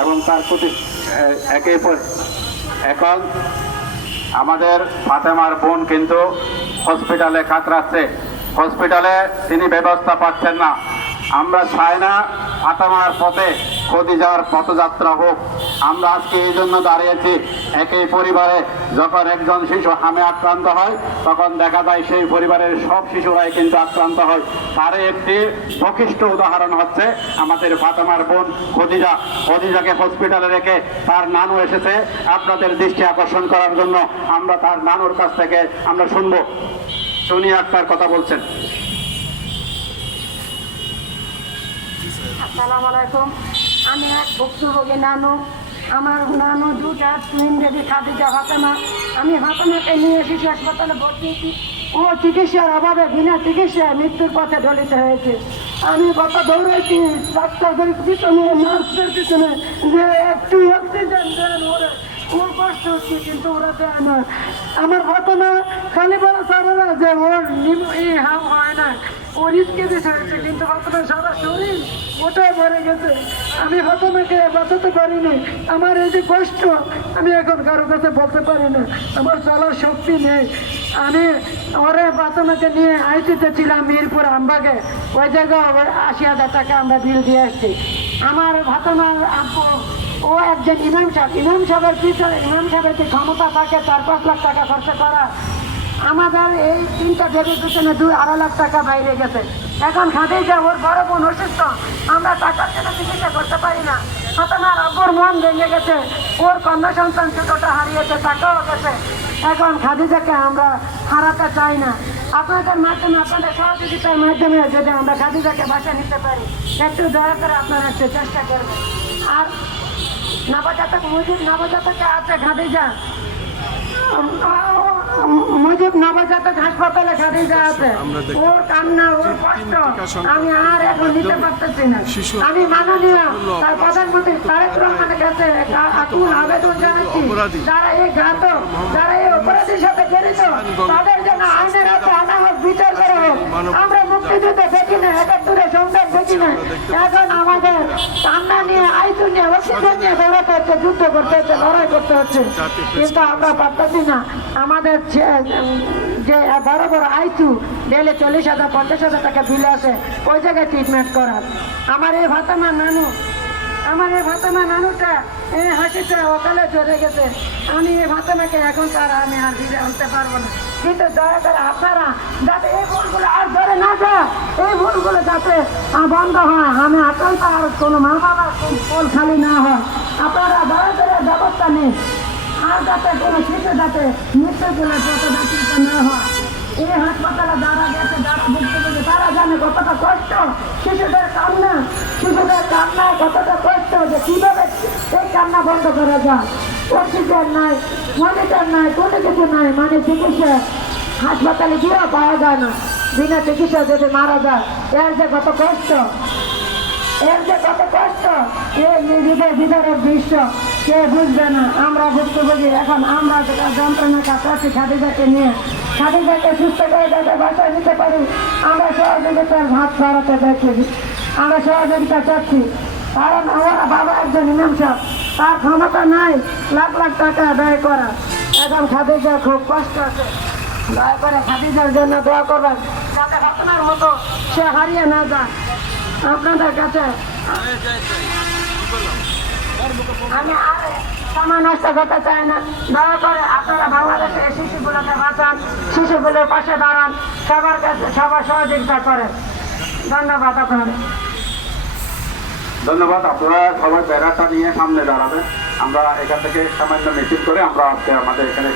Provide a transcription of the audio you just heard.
এবং তার প্রতি এখন আমাদের ফাতেমার বোন কিন্তু হসপিটালে কাতরাচ্ছে, হসপিটালে তিনি ব্যবস্থা পাচ্ছেন না। আমরা চাই না ফাতেমার পথে খদিজার পথযাত্রা হোক। আমরা আজকে এই জন্য দাঁড়িয়েছি, একই পরিবারে যখন একজন শিশু হামে আক্রান্ত হয় তখন দেখা যায় সেই পরিবারের সব শিশুরাই কিন্তু আক্রান্ত হয়। তার একটি প্রকৃষ্ট উদাহরণ হচ্ছে আমাদের ফাতেমার বোন খদিজা। খদিজাকে হসপিটালে রেখে তার নানু এসেছে আপনাদের দৃষ্টি আকর্ষণ করার জন্য। আমরা তার নানুর কাছ থেকে আমরা শুনবো। সোনিয়া আক্তার কথা বলছেন। আসসালামু আলাইকুম। আমি এক ভুক্তভোগী নানু। আমার নানু দুটা টুইন বেবি খাদিজা ফাতেমা। আমি ফাতেমাকে নিয়ে শিশু হাসপাতালে ভর্তি। ও চিকিৎসার অভাবে বিনা চিকিৎসায় মৃত্যুর পথে ঢলিত হয়েছে। আমি কত দৌড়াইছি ডাক্তারদের পিছনে, নার্সদের পিছনে, যে একটু অক্সিজেন দেন ওরা। ও কষ্ট হচ্ছে কিন্তু ওরা দেয় না। আমার ফাতেমা খালি বলা চাবে না যে ওর হাম হয় না, ও রিস্কে দিতে হয়েছে, কিন্তু ফাতেমার সারা শরীর ওটাই ভরে গেছে। আমি ফাতেমাকে বাঁচাতে পারিনি। আমার এই যে কষ্ট আমি এখন কারো কাছে বলতে পারি না, আমার চলার শক্তি নেই। আমি ওরে ফাতেমাকে নিয়ে আইসিতে ছিলাম মিরপুর আমবাগে। ওই জায়গায় ৮০,০০০ টাকা আমরা বিল দিয়ে আসছি। আমার ফাতেমার আব্বু ও একজন ইমাম সাহেবের পিছনে, ইমাম সাহেবের যে ক্ষমতা থাকে ৪-৫ লাখ টাকা খরচা করা, আমাদের এই ৩টা বেবির পিছনে ২-২.৫ লাখ টাকা বাইরে গেছে। এখন খাদিজা ওর বড় বোন অসুস্থ, আমরা টাকার জন্য চিকিৎসা করতে পারি না। ফাতেমার আব্বুর মন ভেঙে গেছে, ওর কন্যা সন্তান ছোটটা হারিয়েছে, টাকাও গেছে। এখন খাদিজাকে আমরা হারাতে চাই না। আপনাদের মাধ্যমে, আপনাদের সহযোগিতার মাধ্যমে যদি আমরা খাদিজাকে বাসায় নিতে পারি, একটু দয়া করে আপনারা একটু চেষ্টা করবেন। আর নবজাতক নবজাতকে আছে খাদিজা, মুজিব নবজাতক হাসপাতালে খাদিজা আছে। ওর কান্না, ওর কষ্ট আমি আর এখন নিতে পারতেছি না। আমি মাননীয় তার প্রধানমন্ত্রী তারেক রহমানের কাছে আকুল আবেদন জানাচ্ছি, যারা এই ঘাতক, যারা এই অপরাধীর সাথে জড়িত, তাদের জন্য আইনের হাতে আনা হোক, বিচার করা হোক। আমরা মুক্তিযুদ্ধে দেখি না, ৭১-এর সংগ্রাম দেখি না। এখন আমাদের কান্না নিয়ে, আইসু নিয়ে, অক্সিজেন নিয়ে দৌড়াতে হচ্ছে, যুদ্ধ করতে হচ্ছে, লড়াই করতে হচ্ছে, কিন্তু আমরা পারতেছি না। আমাদের যে বড় বড় আইসু ডেলে ৪০,০০০-৫০,০০০ টাকা বিল আছে, ওই জায়গায় ট্রিটমেন্ট করার। আমার এই ফাতেমা নানুটা এই হাসিটা ওকালে চলে গেছে। আমি এই ফাতেমাকে এখন তার আমি আর ফিরে আনতে পারবো না। কিন্তু দয়া করে আপনারা যাতে এই ভুলগুলো আর ধরে না যায়, এই ভুলগুলো যাতে বন্ধ হয়, আমি আতঙ্ক আর কোনো মা বাবার কোল খালি না হয়, আপনারা দয়া করে ব্যবস্থা নিন। আর যাতে কোনো শিশু যাতে মৃত্যুগুলো পথযাত্রিত না হয়। এই হাসপাতালে যারা গেছে, যারা ভুক্তভোগী, তারা জানে কতটা কষ্ট। শিশুদের কান্না কতটা কষ্ট, যে কীভাবে এই কান্না বন্ধ করা যায়। অক্সিজেন নাই, মনিটর নাই, কোনো কিছু নাই, মানে চিকিৎসা হাসপাতালে গিয়েও পাওয়া যায় না। বিনা চিকিৎসা যদি মারা যায়, এর যে কত কষ্ট, ভিতরের দৃশ্য কে বুঝবে না। আমরা ভুক্তভোগী, এখন আমরা যন্ত্রণা কাটাচ্ছি খাদিজাকে নিয়ে। খাদিজাকে সুস্থ করে যাতে বাসায় নিতে পারি, আমরা সহযোগিতার হাত বাড়াতে দেখি, আমরা সহযোগিতা চাচ্ছি। কারণ আমার বাবা একজন ইমাম সাহেব, তার ক্ষমতা নাই লাখ লাখ টাকা ব্যয় করা। এখন খাদিজা খুব কষ্ট আছে, দয়া করে খাদিজার জন্য দোয়া করবেন, যাতে ঘটনার মতো সে হারিয়ে না যায়। আপনাদের কাছে আমি আর সময় নষ্ট করতে চাই না। দয়া করে আপনারা বাংলাদেশের শিশুগুলোকে বাঁচান, শিশুগুলোর পাশে দাঁড়ান, সবার কাছে সবার সহযোগিতা করেন। ধন্যবাদ আপনাদের। ধন্যবাদ। আপনারা সবাই ব্যানারটা নিয়ে সামনে দাঁড়াবেন। আমরা এখান থেকে সামান্য মিছিল করে আমরা আজকে আমাদের এখানে